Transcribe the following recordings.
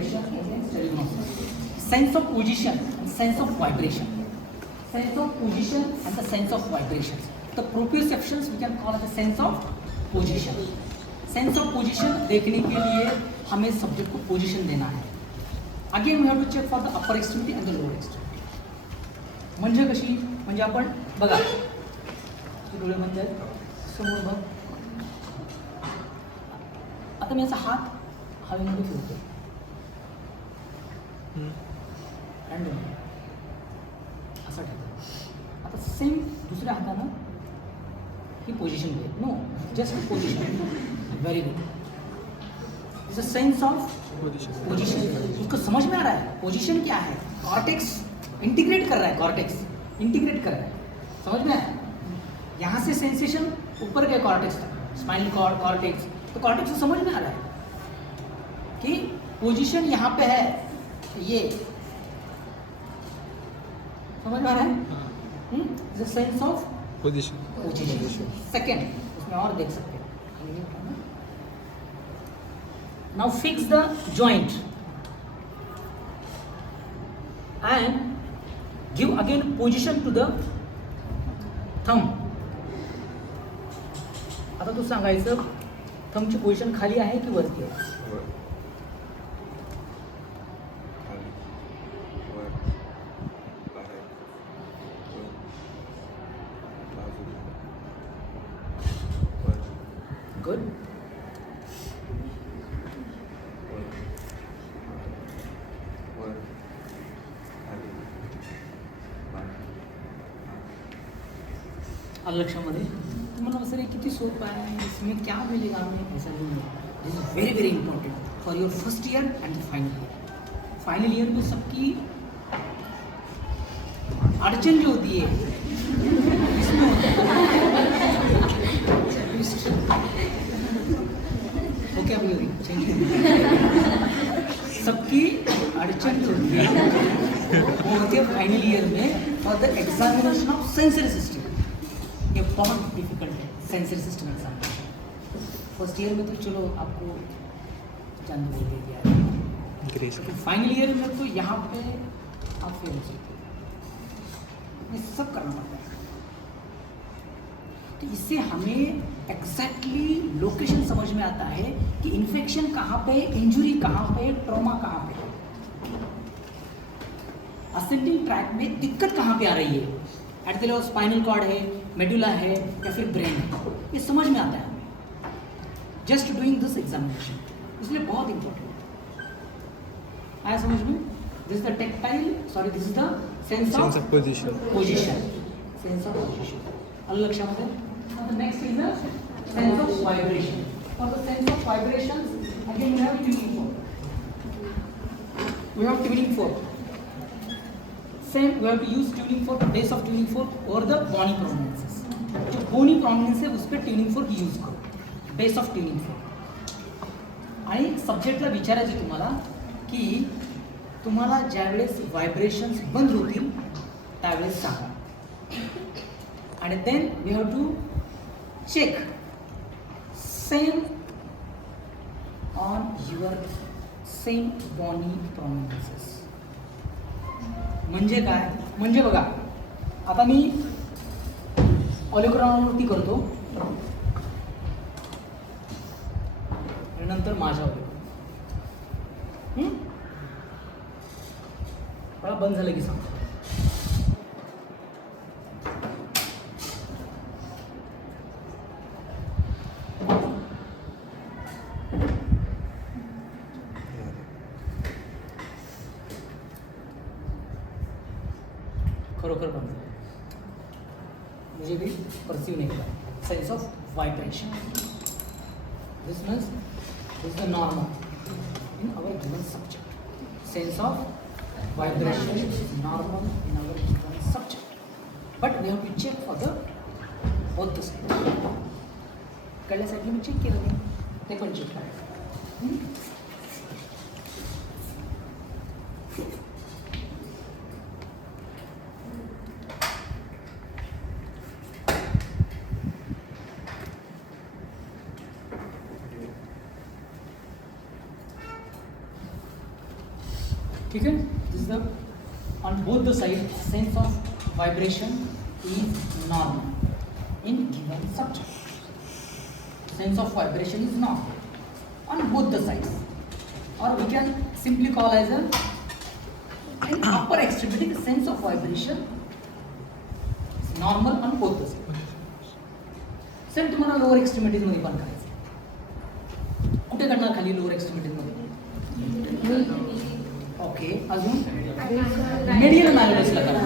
vibration against telegraphy. Sense of position and sense of vibration. Sense of position and the sense of vibrations. The proprioceptions we can call as the sense of position. Sense of position देखने के लिए हमें subject को position देना है. Again we have to check for the upper extremity and the lower extremity. म्हणजे कशी, म्हणजे आपण बघा डोळे बंद आहेत, समोर बघ. आता मी याचा हात हवेमध्ये फिरतो असं ठेवतो. आता सेम दुसऱ्या हातानं ही पोजिशन घे. No, just position. Very good. It's a sense of position. उसको समझ में आ रहा है पोजिशन क्या है. कॉर्टेक्स इंटीग्रेट कर रहा है, कॉर्टेक्स इंटीग्रेट कर रहा है. समझ में आया. यहाँ से सेंसेशन ऊपर गए कॉर्टेक्स तक, स्पाइनल कॉर्ड, कॉर्टेक्स. तो कॉर्टेक्स को समझ में आ रहा है कि पोजीशन यहाँ पे है, ये समझ में आ रहा है. The sense of position. Second उसमें और देख सकते हैं. Now fix the joint and give again position to the thumb. आता तू सांगायचं थंबची पोझिशन खाली आहे की वरती आहे. गुड. लक्षामध्ये तुम्हाला सर किती सोपं आहे, इसमें क्या मिलेगा हमें, ऐसा नहीं है. This is very very important for your first year and the final year. Final year में सबकी अड़चन जो होती है इसमें वोकैबुलरी सबकी अड़चन जो होती है वो होती है फाइनल ईयर में for the examination of sensory system. ये बहुत डिफिकल्ट है sensory system exam. First year में तो चलो आपको चंद बोल दे दिया, तो फाइनल ईयर में तो यहाँ पे आप फेल हो सकते हो. ये सब करना पड़ता है. तो इससे हमें एग्जैक्टली लोकेशन समझ में आता है कि इन्फेक्शन कहाँ पे, इंजुरी कहाँ पे, ट्रॉमा कहाँ पे, असेंडिंग ट्रैक में दिक्कत कहाँ पे आ रही है. At the level spinal cord है, मेडुला है या फिर ब्रेन है. ये समझ में आता है हमें जस्ट डूइंग दिस एग्जामिनेशन. इसलिए बहुत इंपॉर्टेंट आया समझ में. This is the tactile, sorry this is the sense of position. Sense of position अलग लक्षामध्ये. Next is the sense of vibration. For the sense of vibrations again we have tuning fork. We have tuning fork. Same, we have to use tuning fork, base of tuning fork or the bony prominences. जो bony prominence है उस पर tuning fork use करो, base of tuning fork. आणि सब्जेक्टला विचारायचं तुम्हाला की तुम्हाला ज्यावेळेस vibrations बंद होतील त्यावेळेस सांगा. आणि then we have to check same on your same bony prominences. म्हणजे काय, म्हणजे बघा आता मी ऑलिग्रामवरती करतो आणि नंतर माझ्यावर मला बंद झालं की सांग. खरोखर बंद झालं. मुझे भी परसीव नहीं हुआ. Sense of vibration. This means this the normal in our given subject. Sense of vibration is normal in our given subject. But we have to check for the both the side. कळल्यासाठी मी check केलं नाही, ते पण check करायचं. ठीक है, this the on both the side sense of vibration is normal in given subject. Sense of vibration is normal on both the sides, or we can simply call as a in upper extremity the sense of vibration is normal on both the sides. Same तुम्हाला lower extremities मध्ये पण करायचं. कुठे करणार खाली lower extremities मध्ये? Okay, अजून medial malleolus ला करा.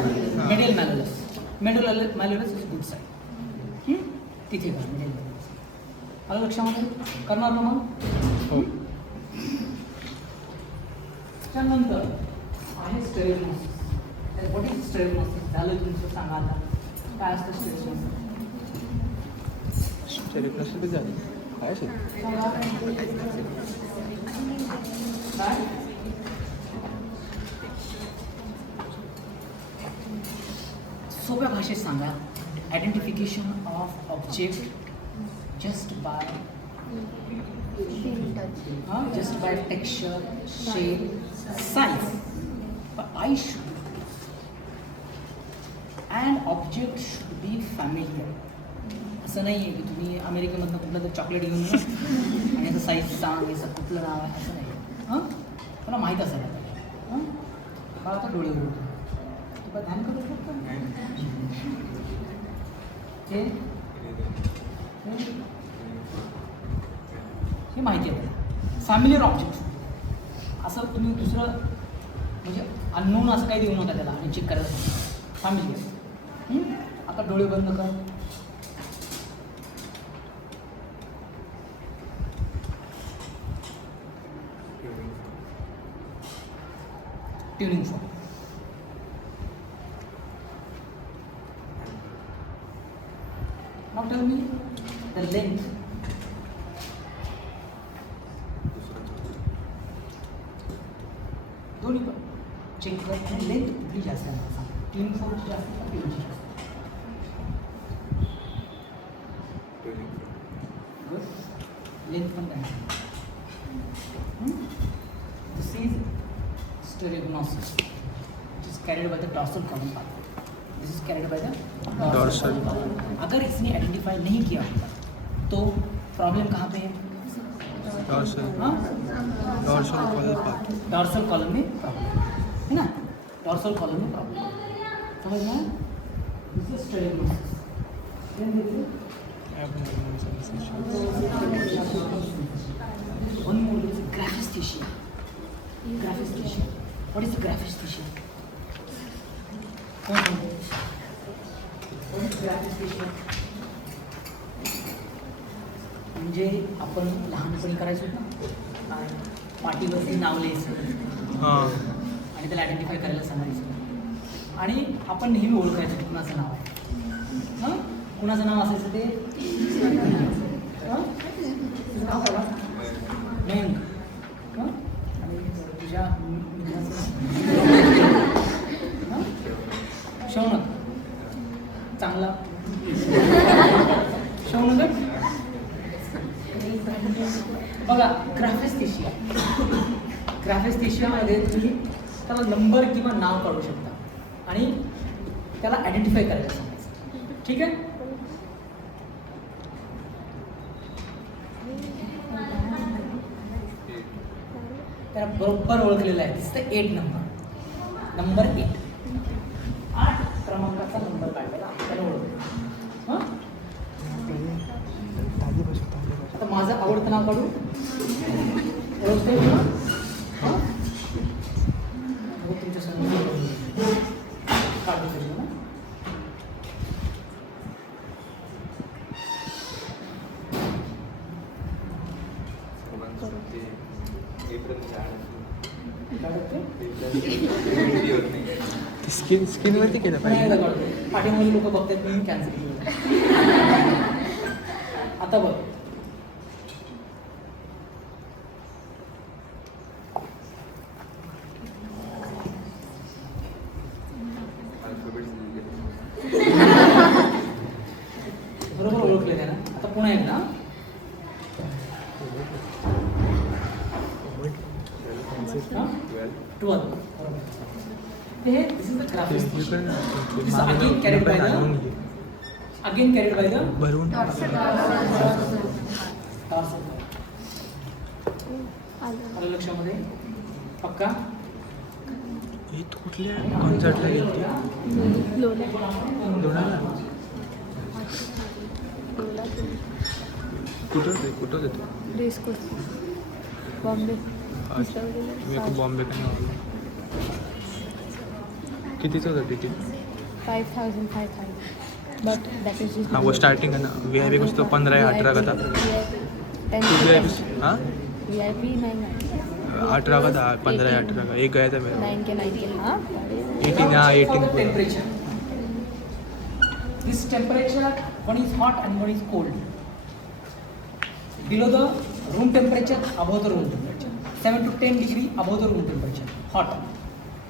medial malleolus. medial malleolus is good side. तिथे करा medial malleolus. आलं लक्षामध्ये? करणार ना मग? त्यानंतर आहे स्टेरेग्नोसिस. What is स्टेरेग्नोसिस? झालं तुमचं, सांगा आता काय असतं स्टेरेग्नोसिस? स्टेरेग्नोसिस झालं काय असेल? काय? सोप्या भाषेत सांगा. Identification of object just by texture, shape, size. But I should and object should be familiar. असं नाही आहे की तुम्ही अमेरिकेमधनं कुठलं तर चॉकलेट घेऊन या आणि याचं साईज सांग, याचं कुठलं नाव आहे, असं नाही. हां, मला माहीत असायला पाहिजे. हां, मला आता डोळे उघडतो, तुला ध्यान करू शकतो ते हे माहिती आहे. फॅमिलियर ऑब्जेक्ट असं तुम्ही दुसरं म्हणजे अननोन असं काही देऊ नका त्याला आणि चेक करायला सांगा. फॅमिलियर. आता डोळे बंद कर. Tuning form. Now tell me the length. दोन्ही पण चेक कर आणि लेंथ कुठली जास्त आहे मला सांग. ट्युनिंग फॉर्मची जास्त का ट्युनिंगची जास्त? गुड. लेंथ पण काय? दिस is स्टेरेग्नोसिस which is carried by the dorsal column part. This is carried by the dorsal column. अगर इसने आइडेंटिफाई नहीं किया होता तो प्रॉब्लम कहाँ पे है? डॉर्सल कॉलम में प्रॉब्लम है ना. डॉर्सल कॉलम में प्रॉब्लम समझ में? This is stereognosis. One more is graphesthesia. Graphesthesia. What is graphesthesia? Graphesthesia म्हणजे आपण लहानपणी करायचो ना, पाटीवरती नाव लिहायचं आणि त्याला आयडेंटिफाय करायला सांगायचं आणि आपण नेहमी ओळखायचं की कुणाचं नाव आहे. हां, कुणाचं नाव असायचं ते? तुझं नाव काय? मयंक. हां, आणि तुझ्या शौनक. चांगला शौनक. बघा, ग्राफिस्थेशिया. ग्राफिस्थेशियामध्ये तुम्ही त्याला नंबर किंवा नाव काढू शकता आणि त्याला आयडेंटिफाय करायला सांगायचं. ठीक आहे. त्याला बरोबर ओळखलेलं आहे. दिसतं 8 नंबर 8. 8 क्रमांकाचा नंबर काढलेला त्याला ओळखलं. हां, आता माझं आवडतं नाव काढू. ओळखते मी. हां, तुमच्या समोर काढू शकतो ना. स्किनवरती केलं पाहिजे. पाठीमध्ये लोक बघतात म्हणून कॅन्सल केलं. आता बघ, बरोबर ओळखले ना. आता पुन्हा एकदा 12. This is the graphics. This is again carried by the भरून tarsal. आलं लक्षामध्ये पक्का. ही कुठल्या कॉन्सर्टला गेली लोणावळा कुठं देतो बॉम्बे मी बॉम्बे का नाही कितीचं होतं ticket 5,500 but that is just हाँ वो स्टार्टिंग है ना VIP कुछ तो 15 या 18 का था VIP हाँ VIP नहीं 18 का था 15 या 18 का एक गया था मेरा 9 के हाँ 18 हाँ 18 पूरा temperature. This temperature, one is hot and one is cold. Below the room temperature, above the room temperature. 7 to 10 degree above the room temperature, hot.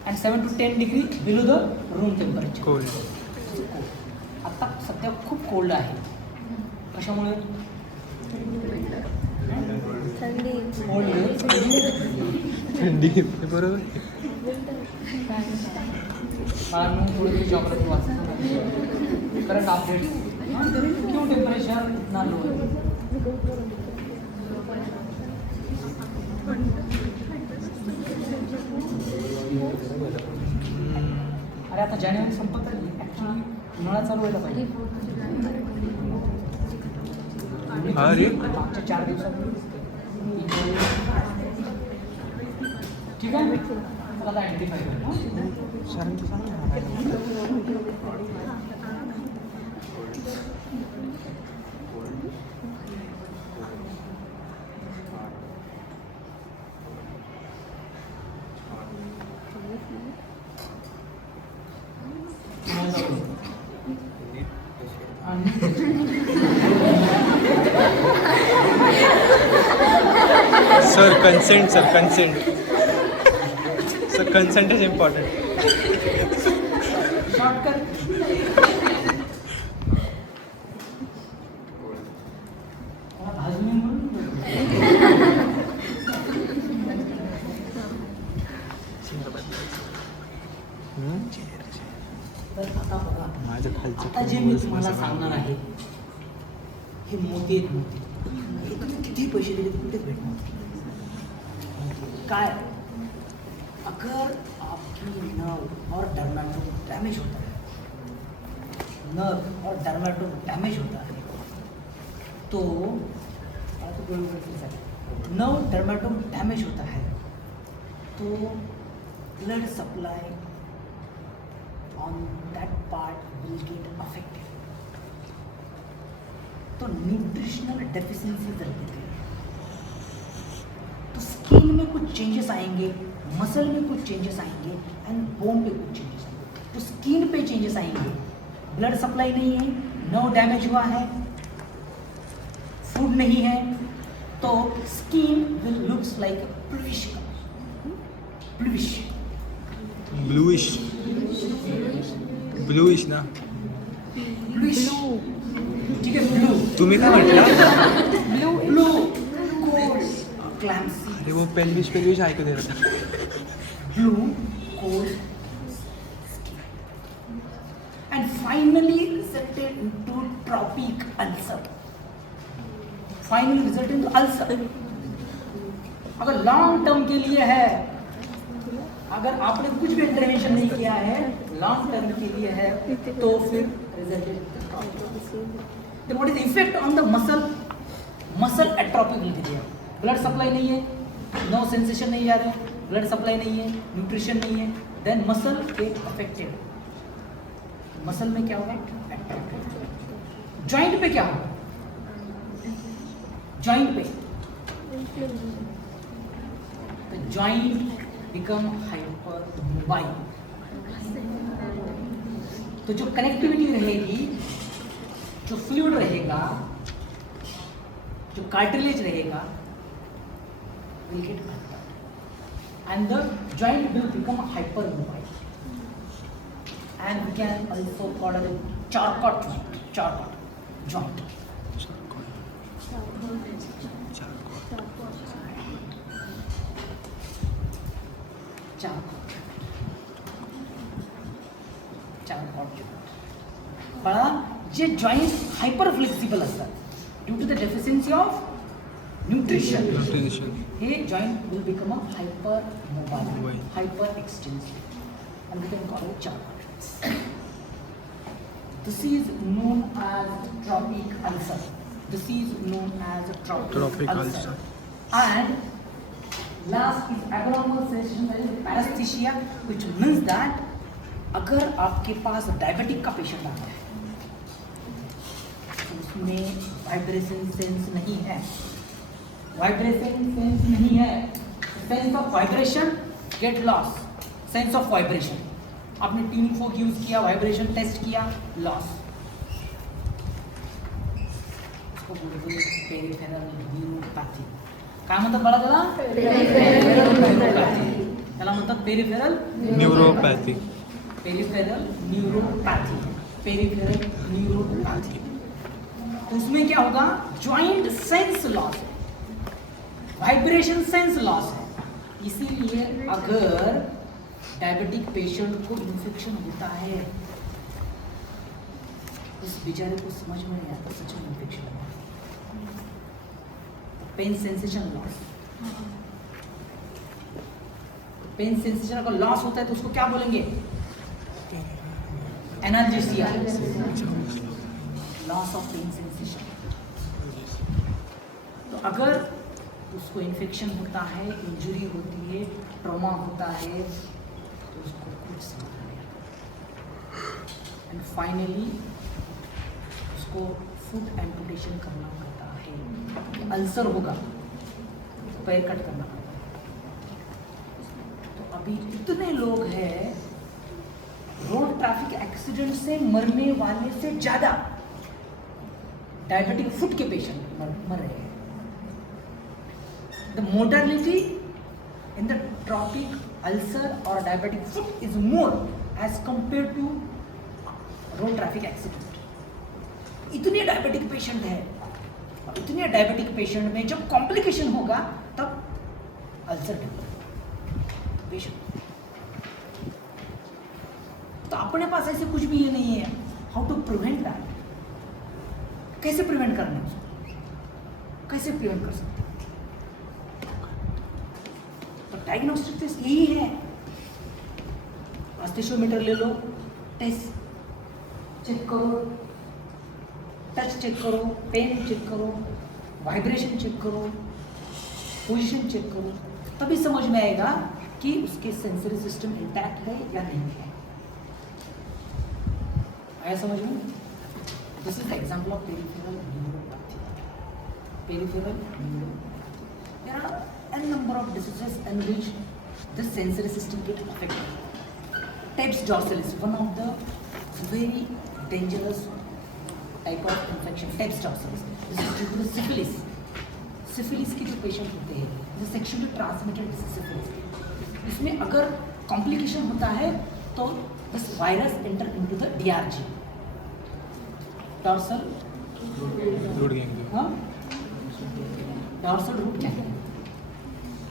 And 7 to 10 degree below the room temperature. Cold आता सध्या खूप cold आहे. कशामुळे? ठंडी cold थंडी बरोबर बाळांनो थोडी जॉग्राफी वाचतो. करंट अपडेट क्यों टेम्परेचर इतना लो है? अरे आता जानेवारी संपत आली. ॲक्च्युली उन्हाळा चालू व्हायला पाहिजे. अरे मागच्या 4 दिवसापूर्वी ठीक आहे. मला आयडेंटिफाय करा. Sir consent sir consent is important shortcut तर आता बघा, माझ्या आता जे मी तुम्हाला सांगणार आहे हे मोती आहेत. मोती हे तुम्ही किती पैसे दिले तर कुठेच भेटणार काय. अगर आपकी नर्व और डर्मेटोम डैमेज होता है, नर्व और डर्मेटोम डैमेज होता है तो नर्व डर्मेटोम डैमेज होता है तो blood supply on that part will get affected. तो न्यूट्रिशनल डेफिशिएंसी करते थे तो स्किन में कुछ चेंजेस आएंगे, मसल में कुछ चेंजेस आएंगे एंड बोन पे कुछ चेंजेस आएंगे. तो स्किन पे चेंजेस आएंगे, ब्लड सप्लाई नहीं है, नर्व डैमेज हुआ है, फूड नहीं है, तो skin will looks like bluish bluish bluish ना ब्लूइश. ठीक है, ब्लू तुम्ही काय म्हटलं ब्लू कोल्ड क्लॅम्सी. अरे वो पेल्विश ऐकू दे रहा था Blue, cold skin. And finally resulted into tropic ulcer. Finally resulted into ulcer. अगर लॉन्ग टर्म के लिए है, अगर आपने कुछ भी इंटरवेंशन नहीं किया है, लॉन्ग टर्म के लिए है, तो फिर resulted. Then what is the effect on the muscle? Muscle atrophy mill Gaya. Blood supply नहीं है, नो सेंसेशन नहीं आ रहा है, ब्लड सप्लाई नहीं है, न्यूट्रिशन नहीं है, then muscle get affected. Muscle में क्या होगा? एट्रोफी. जॉइंट पे क्या होगा? जॉइंट पे the joint become hypermobile. तो जो कनेक्टिविटी रहेगी, जो फ्लूइड रहेगा, जो कार्टिलेज रहेगा, will get altered and the joint will become hypermobile and we can also call it Charcot joint. Charcot बळा जे जॉईंट हायपर फ्लेक्सिबल असतात due to the deficiency of nutrition हे joint will become a hyper mobile hyper extensive and we can call it चार. This is known as tropic ulcer. This is known as tropic ulcer. And last is abnormal sensation, that is paresthesia, which means that अगर आपके pass diabetic का patient आता है तो उसमें vibration sense नहीं है, वाइब्रेशन सेंस नहीं है, sense of vibration get loss, sense of vibration. आपने टीनी फोक यूज किया, वाइब्रेशन टेस्ट किया, लॉस. इसको बोलते हैं पेरिफेरल न्यूरोपॅथी. काय म्हणतात बाळा त्याला? Peripheral neuropathy. त्याला म्हणतात peripheral neuropathy. Peripheral neuropathy. Peripheral neuropathy. तो उसमें क्या होगा? जॉइंट सेंस लॉस है, वाइब्रेशन सेंस लॉस है. इसीलिए अगर डायबिटिक पेशेंट को इन्फेक्शन होता है, उस बेचारे को समझ में नहीं आता सच में इन्फेक्शन है. Pain sensation loss, pain sensation अगर लॉस होता है तो उसको क्या बोलेंगे? Analgesia, loss of pain sensation. तो अगर उसको इन्फेक्शन होता है, इंजरी होती है, ट्रॉमा होता है, तो उसको कुछ समझ नहीं आता. एंड फाइनली उसको फुट एम्पुटेशन करना पड़ता है. अल्सर होगा तो पैर कट करना पड़ता है. तो अभी इतने लोग हैं रोड ट्रैफिक एक्सीडेंट से मरने वाले से ज्यादा डायबिटिक फुट के पेशेंट मर रहे हैं. The mortality in the tropic ulcer और diabetic foot is more as compare to road traffic accident. इतने डायबिटिक पेशेंट है, और इतने डायबिटिक पेशेंट में जब कॉम्प्लिकेशन होगा तब अल्सर डेवलप पेशेंट. तो अपने पास ऐसे कुछ भी ये नहीं है. हाउ टू प्रिवेंट दैट? कैसे प्रिवेंट करना है, कैसे प्रिवेंट कर सकते हैं? तो डायग्नोस्टिक टेस्ट यही है. अस्टेशोमीटर ले लो, टेस्ट चेक करो, टच चेक करो, पेन चेक करो, वाइब्रेशन चेक करो, पोजीशन चेक करो, तभी समझ में आएगा कि उसके सेंसरी सिस्टम इंटैक्ट है या नहीं है. आया समझ में? This is the example of peripheral neuropathy. Peripheral neuropathy. There are n number of diseases in which the sensory system get affected. Tabes dorsalis, one of the very dangerous type of infection. Tabes dorsalis. This is due to the syphilis. Syphilis के जो patient होते हैं, जो sexually transmitted disease syphilis, इसमें अगर complication होता है तो this virus enter into the DRG, dorsal root ganglion. हाँ, डॉर्सल रूट गैंग्लियन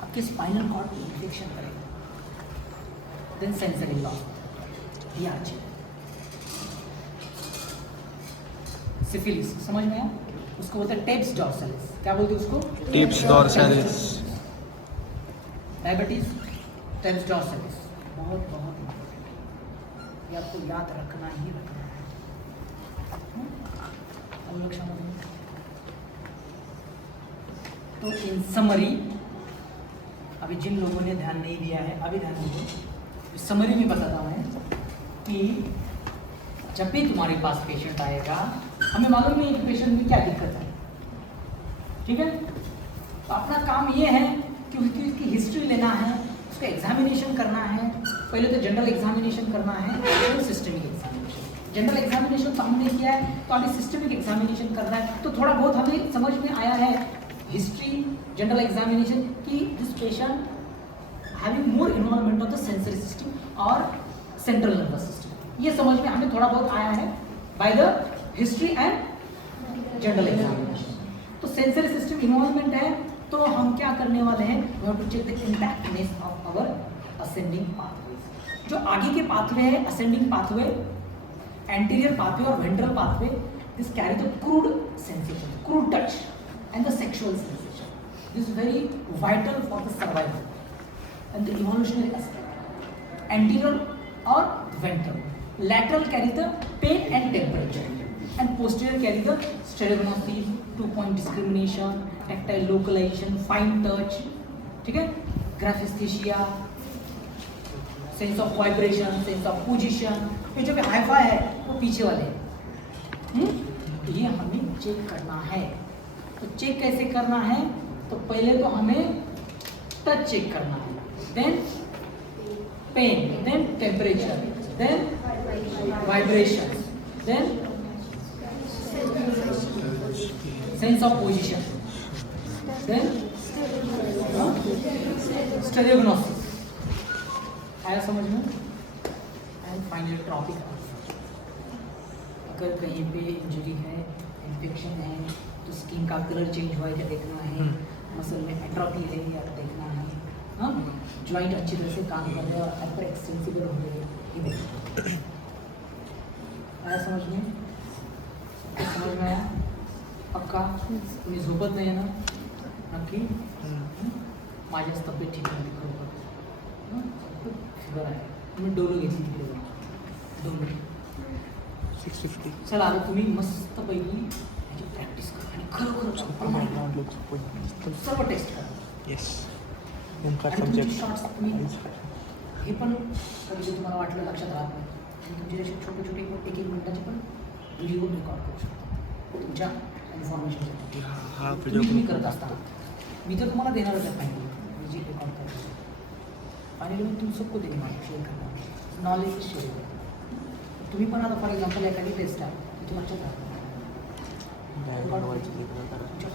आपके स्पाइनल कॉर्ड में इन्फेक्शन करेगा. Then sensory loss, DRG. Syphilis समझ में आया? उसको बोलते हैं टेप्स डॉर्सलिस. क्या बोलते हैं उसको? Tabes dorsalis. Diabetes, tabes dorsalis. बहुत बहुत इम्पोर्टेंट है, ये आपको याद रखना ही रखना है. तो इन समरी, अभी जिन लोगों ने ध्यान नहीं दिया है अभी ध्यान दीजिए. समरी में बताता हूँ कि जब भी तुम्हारे पास पेशेंट आएगा, हमें मालूम है कि पेशेंट में क्या दिक्कत है, ठीक है? तो अपना काम ये है कि उसकी हिस्ट्री लेना है, उसका एग्जामिनेशन करना है. पहले तो जनरल एग्जामिनेशन करना है, फिर सिस्टमिक एग्जामिनेशन. जनरल एग्जामिनेशन तो हमने किया है, तो अभी सिस्टमिक एग्जामिनेशन करना है. तो थोड़ा बहुत हमें समझ में आया है हिस्ट्री, जनरल एग्जामिनेशन, कि this patient having more involvement of the sensory system और सेंट्रल नर्वस सिस्टम. ये समझ में हमें थोड़ा बहुत आया है by the history and general examination. तो सेंसरी सिस्टम इन्वॉल्वमेंट है, तो हम क्या करने वाले हैं? We have to check the intactness of our ascending pathway. जो आगे के पाथवे है असेंडिंग पाथवे, एंटीरियर पाथवे और ventral pathway, this carry the crude sensation, crude touch end the sexual sensation. This is very vital for the survival and the evolutionary aspect. Anterior or ventral. Lateral carry the pain and temperature, and posterior carry the stereognosis, 2-point discrimination, tactile localization, fine touch, ठीक है, graphesthesia, sense of vibration, sense of position. ये जो hi-fi है वो पीछे वाले हैं. तो ये हमें चेक करना है. तो चेक कैसे करना है? तो पहले तो हमें टच चेक करना है, then pain, then temperature, then vibration, then sense of position, then stereognosis. आया समझ में? And finally trophic. अगर कहीं पे इंजरी है, इन्फेक्शन है, तो स्किन का कलर चेंज हुआ है क्या देखना है, मसल में एट्रोफी है या देखना है, हाँ, ज्वाइंट अच्छी तरह से काम कर रहे हैं और हाइपर एक्सटेंसिबल हो रहे हैं, ये देखना. आया समझ में? समझ में आया? पक्का? तुम्ही झोपत नाही ना नक्की? माझ्याच तब्येत ठीक नाही खरोखर, खूप फिवर आहे. तुम्ही डोलो घेतली तिकडे जाऊन, डोलो 650. चला आता तुम्ही मस्तपैकी ह्याची प्रॅक्टिस करा आणि खरोखर सर्व टेस्ट करा. Yes. ओंकार आणि तुमचे subject. शॉर्ट्स तुम्ही हे पण कधी तुम्हाला वाटलं लक्षात राहत नाही, आणि तुमचे असे छोटे छोटे 1-1 मिनिटाचे पण व्हिडिओ रेकॉर्ड करू शकता तुमच्या इन्फॉर्मेशनसाठी. हा तुम्ही व्हिडिओ करत असताना मी तर तुम्हाला देणारच आहे फायनली, मी जे रेकॉर्ड करतो फायनली मी तुम सबको देणे मला शेअर करणार, नॉलेज शेअर करतो. तुम्ही पण आता फॉर एक्झाम्पल एखादी टेस्ट आहे ती लक्षात राहतो तुमच्या